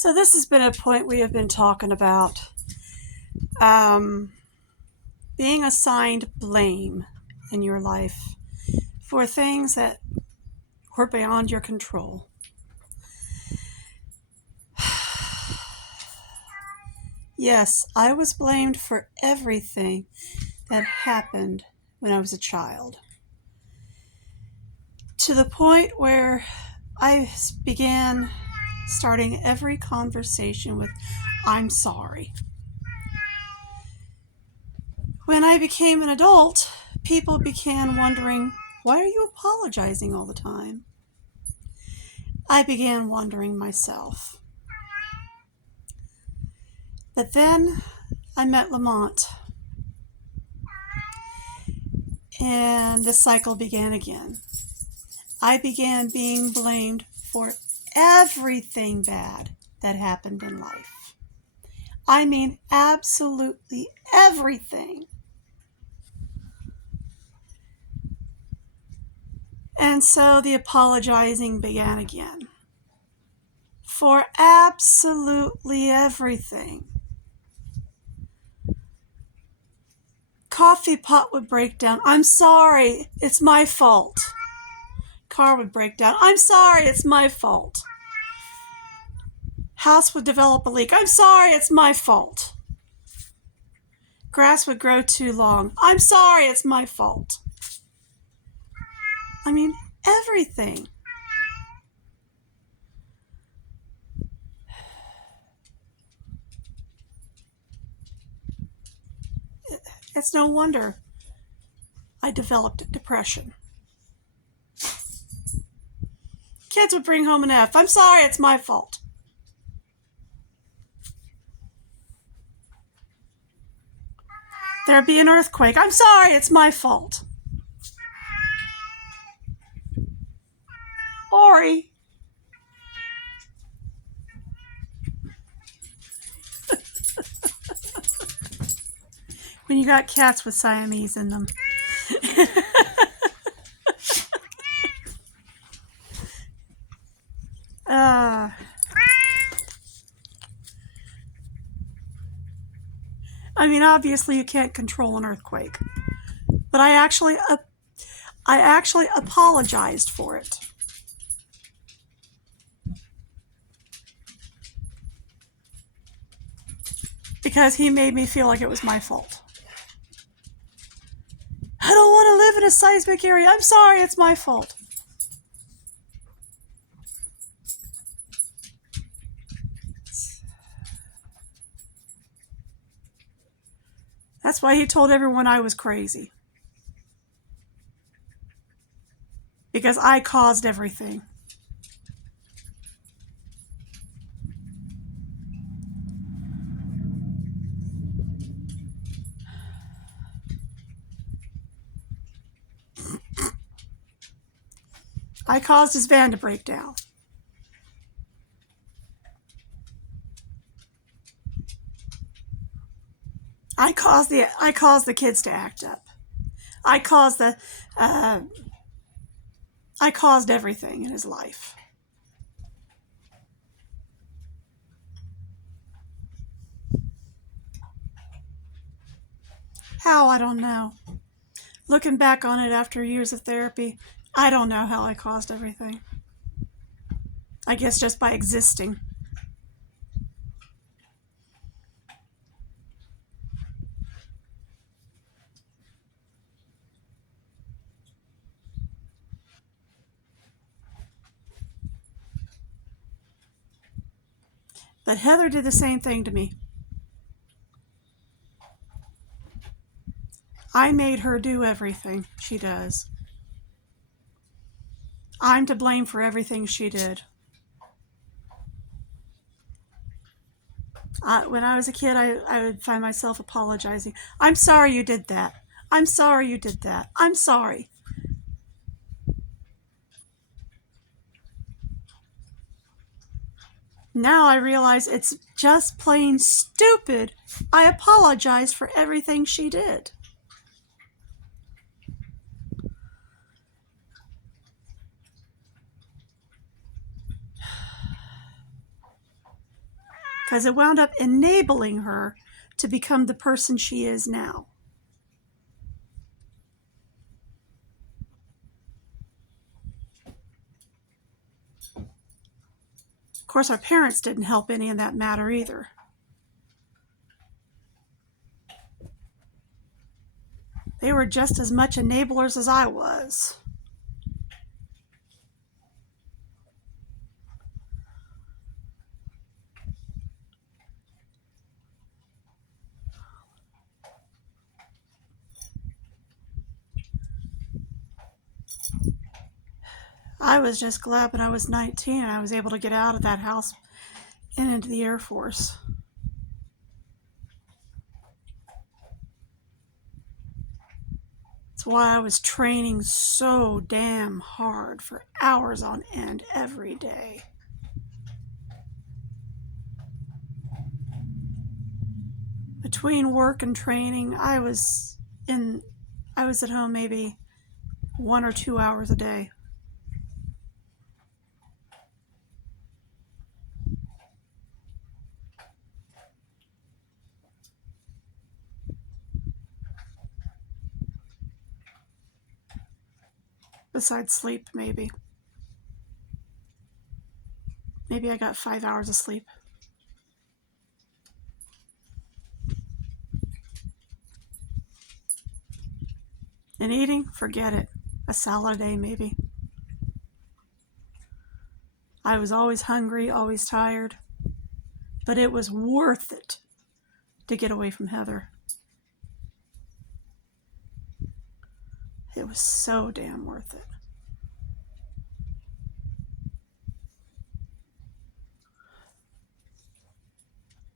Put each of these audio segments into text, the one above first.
So this has been a point we have been talking about um, being assigned blame in your life for things that were beyond your control. Yes, I was blamed for everything that happened when I was a child. To the point where I began starting every conversation with, "I'm sorry." When I became an adult, people began wondering, "Why are you apologizing all the time?" I began wondering myself. But then I met Lamont, and the cycle began again. I began being blamed for everything bad that happened in life. I mean, absolutely everything. And so the apologizing began again for absolutely everything. Coffee pot would break down. "I'm sorry, it's my fault." Car would break down. "I'm sorry, it's my fault." House would develop a leak. "I'm sorry, it's my fault." Grass would grow too long. "I'm sorry, it's my fault." I mean, everything. It's no wonder I developed depression. Kids would bring home an F. "I'm sorry, it's my fault." There'd be an earthquake. "I'm sorry, it's my fault." Ori. When you got cats with Siamese in them. uh, I mean, obviously you can't control an earthquake, but I actually apologized for it. Because he made me feel like it was my fault. "I don't want to live in a seismic area. I'm sorry, it's my fault." That's why he told everyone I was crazy. Because I caused everything. I caused his van to break down. I caused the kids to act up. I caused I caused everything in his life. How, I don't know. Looking back on it after years of therapy, I don't know how I caused everything. I guess just by existing. But Heather did the same thing to me. I made her do everything she does. I'm to blame for everything she did. When I was a kid, I would find myself apologizing. "I'm sorry you did that. I'm sorry you did that. I'm sorry." Now I realize it's just plain stupid. I apologize for everything she did. because it wound up enabling her to become the person she is now. Of course, our parents didn't help any in that matter either. They were just as much enablers as I was. I was just glad when I was 19 and I was able to get out of that house and into the Air Force. That's why I was training so damn hard for hours on end every day. Between work and training, I was at home maybe 1 or 2 hours a day. Besides sleep, maybe. Maybe I got 5 hours of sleep. And eating, forget it. A salad a day, maybe. I was always hungry, always tired. But it was worth it to get away from Heather. It was so damn worth it.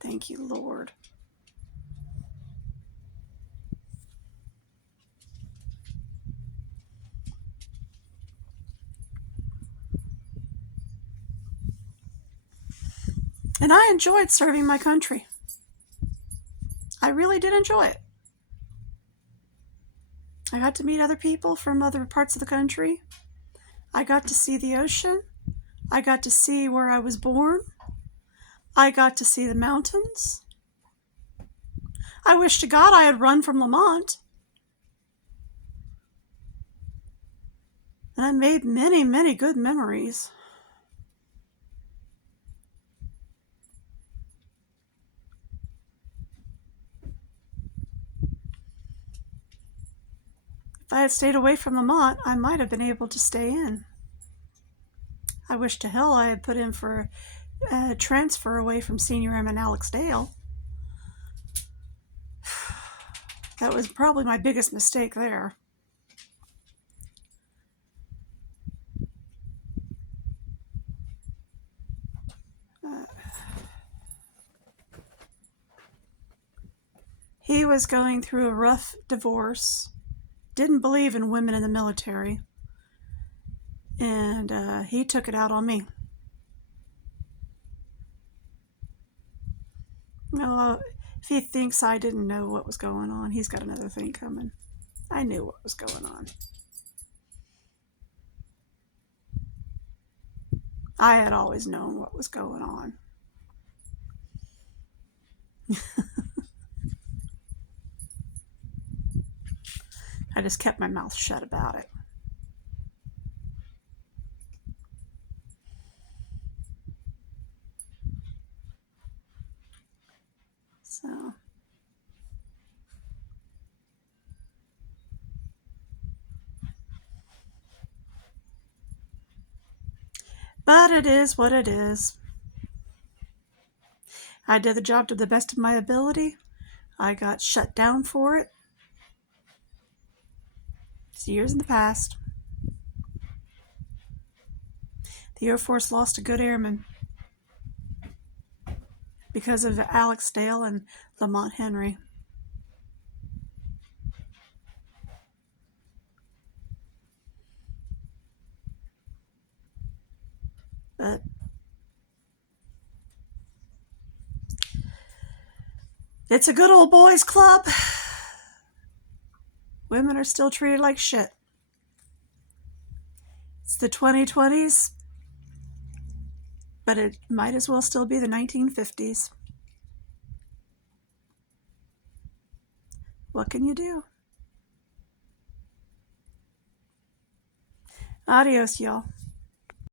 Thank you, Lord. And I enjoyed serving my country. I really did enjoy it. I got to meet other people from other parts of the country. I got to see the ocean. I got to see where I was born. I got to see the mountains. I wish to God I had run from Lamont. And I made many, many good memories. If I had stayed away from Lamont, I might have been able to stay in. I wish to hell I had put in for a transfer away from Senior M in Alexdale. That was probably my biggest mistake there. He was going through a rough divorce, didn't believe in women in the military, and he took it out on me. Well, if he thinks I didn't know what was going on, he's got another thing coming. I knew what was going on. I had always known what was going on. I just kept my mouth shut about it. So, but it is what it is. I did the job to the best of my ability. I got shut down for it. It's years in the past. The Air Force lost a good airman because of Alexdale and Lamont Henry. But it's a good old boys club. Women are still treated like shit. It's the 2020s. but it might as well still be the 1950s. What can you do? Adios, y'all.